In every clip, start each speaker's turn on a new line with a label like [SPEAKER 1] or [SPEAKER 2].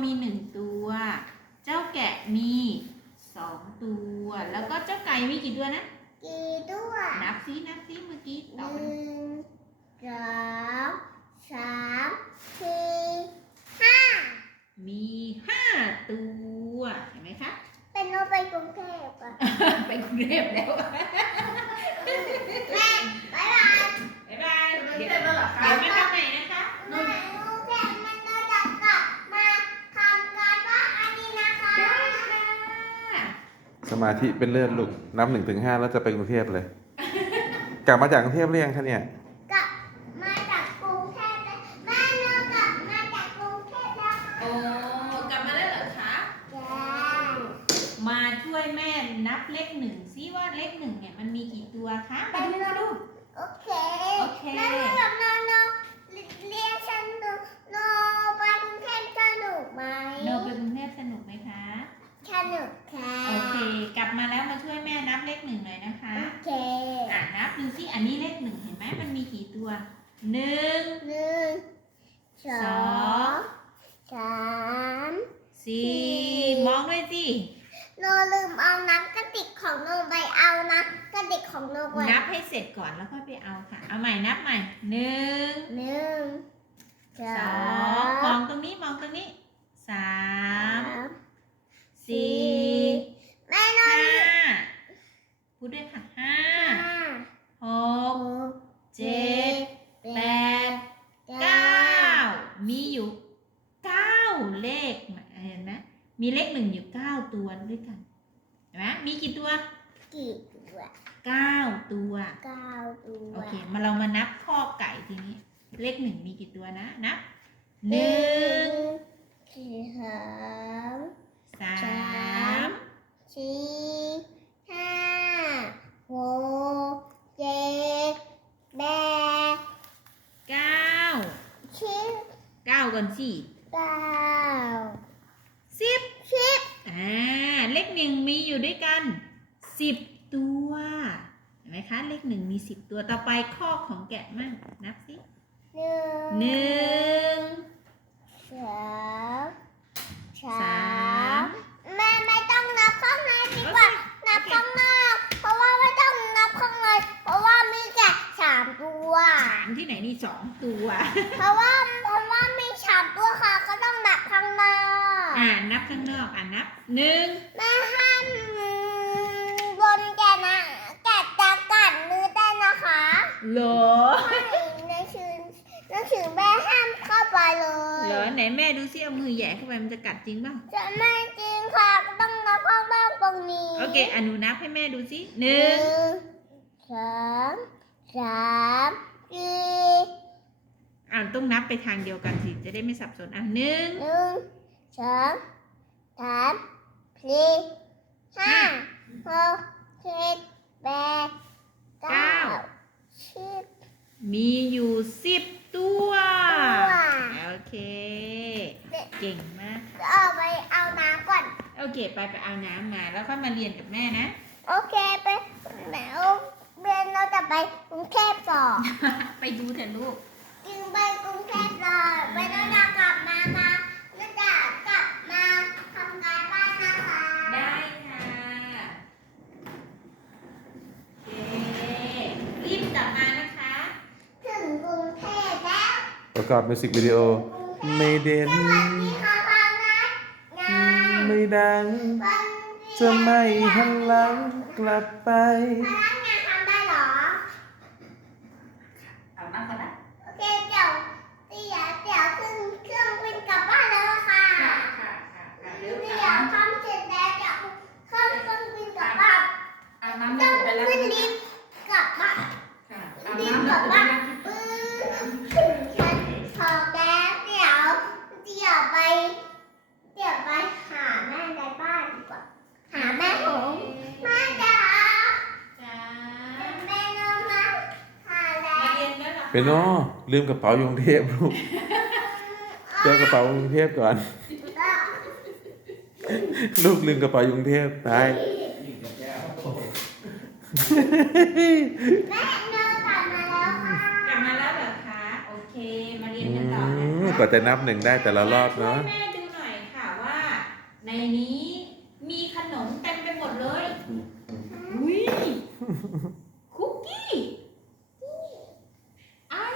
[SPEAKER 1] มี1ตัวเจ้าแกะมี2ตัวแล้วก็เจ้าไก่มีกี่ตัวนะ
[SPEAKER 2] กี่ตัว
[SPEAKER 1] นับซิเมื่อกี้
[SPEAKER 2] 1 2 3 4 5
[SPEAKER 1] มี5ตัวเห็นไหมคะ
[SPEAKER 2] เป็นเราไปกรุงเทพอ่ะ
[SPEAKER 1] ไปกรุงเทพแล้ว
[SPEAKER 2] แม่บ๊ายบาย
[SPEAKER 1] บ๊ายบายเดี๋ยวมาทำใหม่นะคะ
[SPEAKER 2] แม่กรุงเทพมันจะกลับมาทำการบ้านอันนี้นะคะ
[SPEAKER 1] ได้ค่ะ
[SPEAKER 3] สมาธิเป็นเลิศลูกนับ1 ถึง 5แล้วจะไปกรุงเทพเลย กลับมาจากกรุงเทพหรือยังคะเนี่ย
[SPEAKER 2] กลับมาจากกรุงเทพแล้วแม่เรากลับมาจากกรุงเทพแล้วค่ะ
[SPEAKER 1] โอ้กลับมาแล้วเหรอคะ
[SPEAKER 2] จ้า
[SPEAKER 1] มาช่วยแม่นับเลข1ซิว่าเลข1เนี่ยมันมีกี่ตัวคะมาดู
[SPEAKER 2] โอเค
[SPEAKER 1] โอเค
[SPEAKER 2] แม่กับน้องเรียนสนุกโนไปกรุงเทพสนุกไหม
[SPEAKER 1] โนไปกรุงเทพสนุกไหมคะ
[SPEAKER 2] สนุกค่ะ
[SPEAKER 1] โอเคกลับมาแล้วมาช่วยแม่นับเลข1หน่อยนะคะ
[SPEAKER 2] โอเค
[SPEAKER 1] นับดูซิอันนี้เลข1เห็นไหมมันมีกี่ตัว1
[SPEAKER 2] 1 2 3
[SPEAKER 1] 4มองด้วยสิ
[SPEAKER 2] โนลืมเอาน้ำกระติกของโนไปเอานะกระติกของโนไว้
[SPEAKER 1] นับให้เสร็จก่อนแล้วค่อยไปเอาค่ะเอาใหม่นับใหม่1
[SPEAKER 2] 1
[SPEAKER 1] 2มองตรงนี้3 4
[SPEAKER 2] แม่นอน
[SPEAKER 1] 5พูดด้วยค่ะ5
[SPEAKER 2] 5
[SPEAKER 1] 6 7 8 9มีอยู่9เลขเห็นไหมมีเลข1อยู่9ตัวด้วยกันเห็นไหมมีกี่ตัว
[SPEAKER 2] กี่ตัว
[SPEAKER 1] 9ตัว
[SPEAKER 2] 9ตัว
[SPEAKER 1] โอเคมาเรามานับข้อไก่ทีนี้เลข1มีกี่ตัวนะนับ1
[SPEAKER 2] 3
[SPEAKER 1] 3
[SPEAKER 2] 4 5 6 7 8
[SPEAKER 1] 9
[SPEAKER 2] 10
[SPEAKER 1] 9ก่อนสิ
[SPEAKER 2] 9
[SPEAKER 1] 10เลข1มีอยู่ด้วยกัน10ตัวเห็นไหมคะเลข1มี10ตัวต่อไปข้อของแกะมั่งนับสิ1
[SPEAKER 2] 3 แม่ไม่ต้องนับข้างในดีกว่านับข้างนอกเพราะว่าไม่ต้องนับข้างในเพราะว่ามีแค่3ตัว
[SPEAKER 1] 3ที่ไหนนี่2ตัว
[SPEAKER 2] เพราะว่ามี3ตัวค่ะก็ต้องนับข้างนอก
[SPEAKER 1] นับข้างนอกนับ1
[SPEAKER 2] แม่ห้ามบนแกะนะแกะจะกัดมือได้นะคะ
[SPEAKER 1] เหรอ
[SPEAKER 2] ในชื่อแม่ห้ามเข้าไปเลย
[SPEAKER 1] เหรอไหนแม่ดูซิเอามือแหย่เข้าไปมันจะกัดจริงป่ะ
[SPEAKER 2] จะไม่จริงค่ะต้องนับข้างนอกตรงนี้
[SPEAKER 1] โอเคหนูนับให้แม่ดูซิ1
[SPEAKER 2] 2 3 4
[SPEAKER 1] ต้องนับไปทางเดียวกันสิจะได้ไม่สับสน1
[SPEAKER 2] 1 2 3 4 5 6 7 8 9 10
[SPEAKER 1] มีอยู่10ตัว โอเค เก่งมาก
[SPEAKER 2] เอาไปเอาน้ำก่อน
[SPEAKER 1] โอเคไปเอาน้ำมาแล้วค่อยมาเรียนกับแม่นะ
[SPEAKER 2] โอเคไปแล้วเรียนเราจะไปกรุงเทพต่อ
[SPEAKER 1] ไปดูเถอะลูก
[SPEAKER 2] จึงไปกรุงเทพเลยไปแล้วจะกลับมาแล้วจะกลับมาทำงานบ้านนะคะ
[SPEAKER 1] ได้ค่ะโอเครีบกลับมานะคะ
[SPEAKER 2] ถึงกรุงเทพแล้ว
[SPEAKER 3] ประกอบมิวสิกวิดีโอไม่เด่น
[SPEAKER 2] สวัสดีค่ะพานัดงาน
[SPEAKER 3] ไม่ดัง
[SPEAKER 2] วัน
[SPEAKER 3] จะไม่หันหลังกลับไป
[SPEAKER 2] พนักงานทำได้เหรอ
[SPEAKER 1] เอาน้ำก่อนนะ
[SPEAKER 2] โอเคเดี๋ยวขึ้นเครื่องบินกลับบ้านแล้วอะค่ะ เดี๋ยวทำเสร็จแล้วเดี๋ยวเข้าเครื่องบินกลับบ้าน
[SPEAKER 1] เอาน้ำ
[SPEAKER 2] ต้อง
[SPEAKER 1] ไปแล้ว
[SPEAKER 2] ขึ้นลิฟต์กลับบ้าน
[SPEAKER 1] เอา
[SPEAKER 2] ลิฟ
[SPEAKER 1] น้ำ
[SPEAKER 2] ต์กลับ
[SPEAKER 1] ไป
[SPEAKER 2] บ้าน
[SPEAKER 1] แล้ว
[SPEAKER 2] ฉันพอแล้วเดี๋ยวไปหาแม่ในบ้านดีกว่าหาแม่หงแม่จ๋า
[SPEAKER 1] จ้า
[SPEAKER 2] แม่นอนมาหาแล้ว
[SPEAKER 1] มาเรียนแล้วเหรอ
[SPEAKER 3] เป็นโน่ลืมกระเป๋าอยู่กรุงเทพลูกเจอกระเป๋ากรุงเทพก่อน ลูกลืมกระเป๋าอยู่กรุงเทพตาย
[SPEAKER 2] แม่เดินกลับมาแล้วค่ะ
[SPEAKER 1] กลับมาแล้วเหรอคะ โอเค มาเรียนกันต่อนะ
[SPEAKER 3] กว่าจะนับ1ได้แต่ละรอบเนาะ
[SPEAKER 1] แม่ดูหน่อยค่ะนี้มีขนมเต็มไปหมดเลยอุ้ยคุกกี้ไอ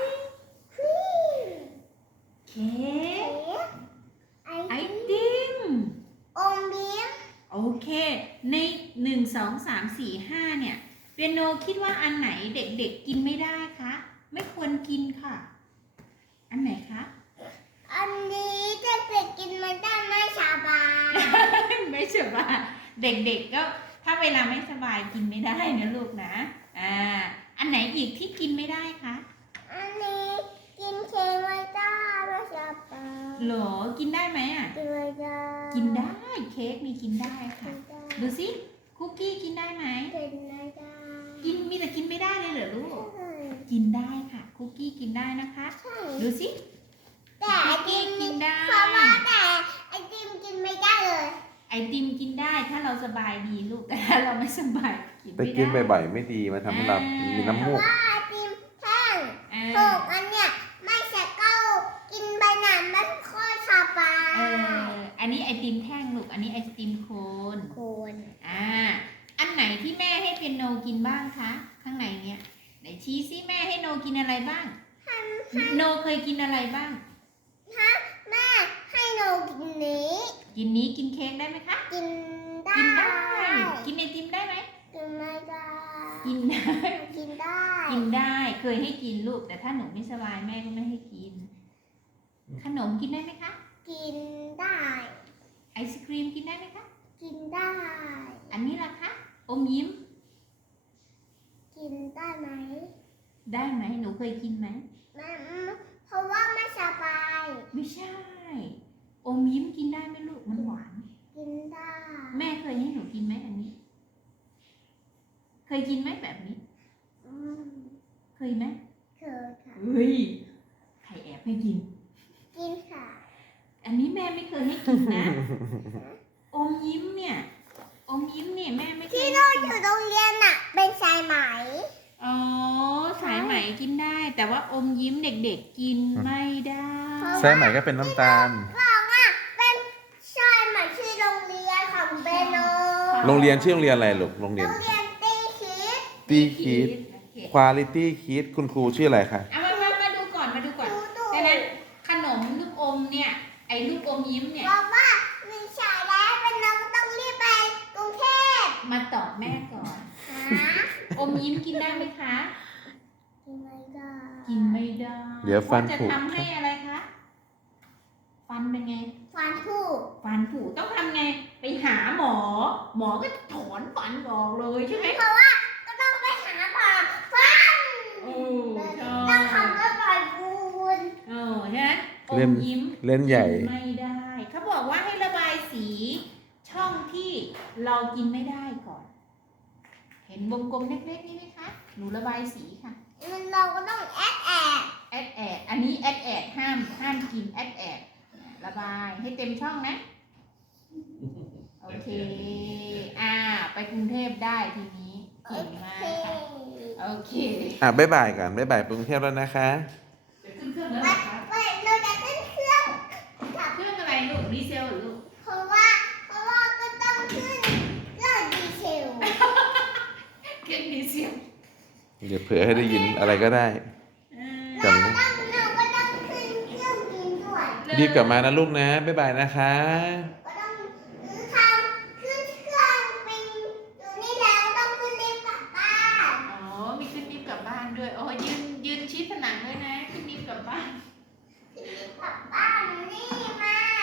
[SPEAKER 1] เค้กไอติม
[SPEAKER 2] อมยิ้ม
[SPEAKER 1] โอเค ใน1 2 3 4 5เนี่ยเปียโนคิดว่าอันไหนเด็กๆกินไม่ได้คะไม่ควรกินค่ะ อันไหนคะ
[SPEAKER 2] อันนี้จะเป็นกินไม่ได้ไม่สบาย
[SPEAKER 1] ไม่สบายเด็กๆก็ถ้าเวลาไม่สบายกินไม่ได้นะลูกนะอันไหนอีกที่กินไม่ได้คะ
[SPEAKER 2] อันนี้กินเค้กไม่ได้ไม่สบาย
[SPEAKER 1] หรอกินได้ไหมอ่ะ
[SPEAKER 2] กินไม่ได้
[SPEAKER 1] กินได้เค้กมีกินได้ค่ะ
[SPEAKER 2] กินได้
[SPEAKER 1] ดูสิคุกกี้กินได้ไหม
[SPEAKER 2] กินไม่ได้
[SPEAKER 1] กินมีแต่กินไม่ได้เลยเหรอลูก
[SPEAKER 2] ใช่
[SPEAKER 1] กินได้ค่ะคุกกี้กินได้นะคะ
[SPEAKER 2] ใช่
[SPEAKER 1] ดูสิ
[SPEAKER 2] แต่ไอติม
[SPEAKER 1] กินได้
[SPEAKER 2] เพราะว่าแต่ไอติมกินไม่ได้เลย
[SPEAKER 1] ไอติมกินได้ถ้าเราสบายดีลูกแต่ถ้าเราไม่สบายกิน
[SPEAKER 3] แต่
[SPEAKER 1] ไม่
[SPEAKER 3] กิน
[SPEAKER 1] ได้
[SPEAKER 3] บ่อยๆไม่ดีมันทำให้เรามีน้ำมูก
[SPEAKER 2] ว่าไอติมแท่ง
[SPEAKER 1] อ่า
[SPEAKER 2] ถูกอันเนี้ยไม่ใช่เก้ากินใบหนาไม่ค่อยสบาย
[SPEAKER 1] อันนี้ไอติมแท่งลูกอันนี้ไอติมโคน
[SPEAKER 2] โคน
[SPEAKER 1] อันไหนที่แม่ให้เป็นโนกินบ้างคะข้างในเนี้ยไหนชี้ซิแม่ให้โนกินอะไรบ้างโนเคยกินอะไรบ้าง
[SPEAKER 2] ฮะแม่ให้หนูกินนี้
[SPEAKER 1] กินนี้กินเค้กได้ไหมคะ
[SPEAKER 2] กินได้
[SPEAKER 1] กินได้กินไอติมได้ไหม
[SPEAKER 2] กินไม่ได้
[SPEAKER 1] กินได้
[SPEAKER 2] กินได้
[SPEAKER 1] กินได้เคยให้กินลูกแต่ถ้าหนูไม่สบายแม่ก็ไม่ให้กิน ขนมกินได้ไหมคะ
[SPEAKER 2] กินได้
[SPEAKER 1] ไอศครีมกินได้ไหมคะ
[SPEAKER 2] กินได้
[SPEAKER 1] อันนี้ล่ะคะอมยิ้ม
[SPEAKER 2] กินได้ไหม
[SPEAKER 1] ได้ไหมหนูเคยกินไหม
[SPEAKER 2] แม่เพราะว่าไม่สบาย
[SPEAKER 1] ไม่ใช่อมยิ้มกินได้ไหมลูกมันหวาน
[SPEAKER 2] กินได้
[SPEAKER 1] แม่เคยให้หนูกินไหมอันนี้ เคยกินไหมแบบนี้
[SPEAKER 2] อืม
[SPEAKER 1] เคยไหม
[SPEAKER 2] เคยค่ะ
[SPEAKER 1] เฮ้ยใครแอบให้กิน
[SPEAKER 2] กินค่ะ
[SPEAKER 1] อันนี้แม่ไม่เคยให้กินนะ อมยิ้มเนี่ยอมยิ้มเนี่ยแม่ไม่เคย
[SPEAKER 2] ที่
[SPEAKER 1] ให้
[SPEAKER 2] เรา
[SPEAKER 1] กิน
[SPEAKER 2] อยู่โรงเรียนน่ะ เป็นสายไหม
[SPEAKER 1] อ๋อสายไหมกินได้ แต่ว่าอมยิ้มเด็กๆกินไม่ได้
[SPEAKER 3] ใช่ไหมก็เป็นน้ำตาล
[SPEAKER 2] บอกอ่ะเป็นสายไหมที่โรงเรียนของเบโน
[SPEAKER 3] โรงเรียนชื่อโรงเรียนอะไรลูกโรงเรียน
[SPEAKER 2] โรงเรียนตีคิด
[SPEAKER 3] ตีคิด
[SPEAKER 1] โอเค
[SPEAKER 3] Quality Kids คุณครูชื่ออะไรคะ
[SPEAKER 1] เอามาดูก่อนมาดูก่อน
[SPEAKER 2] ดู
[SPEAKER 1] ดังนั้นขนมลูกอมเนี่ยไอ้ลูกอมยิ้มเนี่ย
[SPEAKER 2] บอกว่ามีสายแล้วเป็นน้องต้องรีบไปกรุงเทพ
[SPEAKER 1] มาตอบแม่ก่อน
[SPEAKER 2] หา
[SPEAKER 1] อมยิ้มกินได้ไหมคะ
[SPEAKER 2] กินไม่ได้
[SPEAKER 1] กินไม่ได้
[SPEAKER 3] เดี๋ยวฟัน
[SPEAKER 1] จะ
[SPEAKER 3] ผุ
[SPEAKER 1] ทำให้อะไรคะ ฟันเป็นไง
[SPEAKER 2] ฟันผุ
[SPEAKER 1] ฟันผุต้องทำไง ไปหาหมอ หมอก็ถอนฟันออกเลยใช่ไหม
[SPEAKER 2] เพราะว่าก็ต้องไปหาหมอฟัน
[SPEAKER 1] โอ้ใช่
[SPEAKER 2] ต้องทำด้วยปล่อยบูน
[SPEAKER 1] โอ้ฉะนั้นอ
[SPEAKER 3] เล่
[SPEAKER 1] ม
[SPEAKER 3] น
[SPEAKER 1] ยิ้ม
[SPEAKER 3] เล่นใหญ่
[SPEAKER 1] กินไม่ได้ เขาบอกว่าให้ระบายสีช่องที่เรากินไม่ได้ก่อน เห็นวงกลมเล็กๆนี่ไหมคะ หนูระบายสีค่ะ
[SPEAKER 2] มันเราก็ต้องแอด
[SPEAKER 1] แอดอันนี้แอดห้ามกินแอดระบายให้เต็มช่องนะ โอเค ไปกรุงเทพได้ทีนี้
[SPEAKER 2] โอ
[SPEAKER 1] เก่งมาก
[SPEAKER 2] เค
[SPEAKER 1] ค่ะ โอเค
[SPEAKER 3] บ๊ายบายก่อนบ๊ายบายกรุงเทพแล้วนะคะ
[SPEAKER 1] จะขึ้นเครื่องแล้วเหรอคะ
[SPEAKER 2] ไปเราจะขึ้นเครื่องกับ
[SPEAKER 1] เครื่องอะไรลูกดีเซลเหรอลูก
[SPEAKER 2] เพราะว่าก็ต้องขึ้นเครื่องดีเซล
[SPEAKER 1] เครื่องดีเซล
[SPEAKER 3] เดี๋ยวเผื่อให้ได้ยินอะไรก็ได้ จำนะ
[SPEAKER 2] เราก็ต้องขึ้นเครื่องบินด้วย
[SPEAKER 3] รีบกลับมานะลูกนะบ๊ายบายนะคะ
[SPEAKER 2] ก็ต้องทำขึ้นเครื่องบินอยู่นี่แล้วต้องขึ้นลิฟต์กลับบ้าน
[SPEAKER 1] อ๋อ มีขึ้นลิฟต์กลับบ้านด้วยโอ้ยืนชิดผนังด้วยนะ ขึ้นลิฟต์กลับบ้าน
[SPEAKER 2] ขึ้นลิฟต์กลับบ้านนี่มา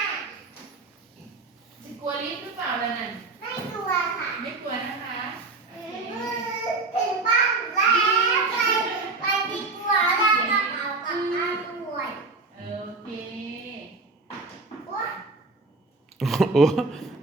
[SPEAKER 1] จะกลัวลิฟต์หรือเปล่าล่ะนั่น
[SPEAKER 2] ไม่กลัวค่ะ
[SPEAKER 1] ไม่กลัวนะคะ
[SPEAKER 2] ถึงบ้านแล้วไปดีกว่าได้กระเป๋ากลับบ้านด้วย
[SPEAKER 1] โอเค
[SPEAKER 2] โอ๊ย
[SPEAKER 3] โอ้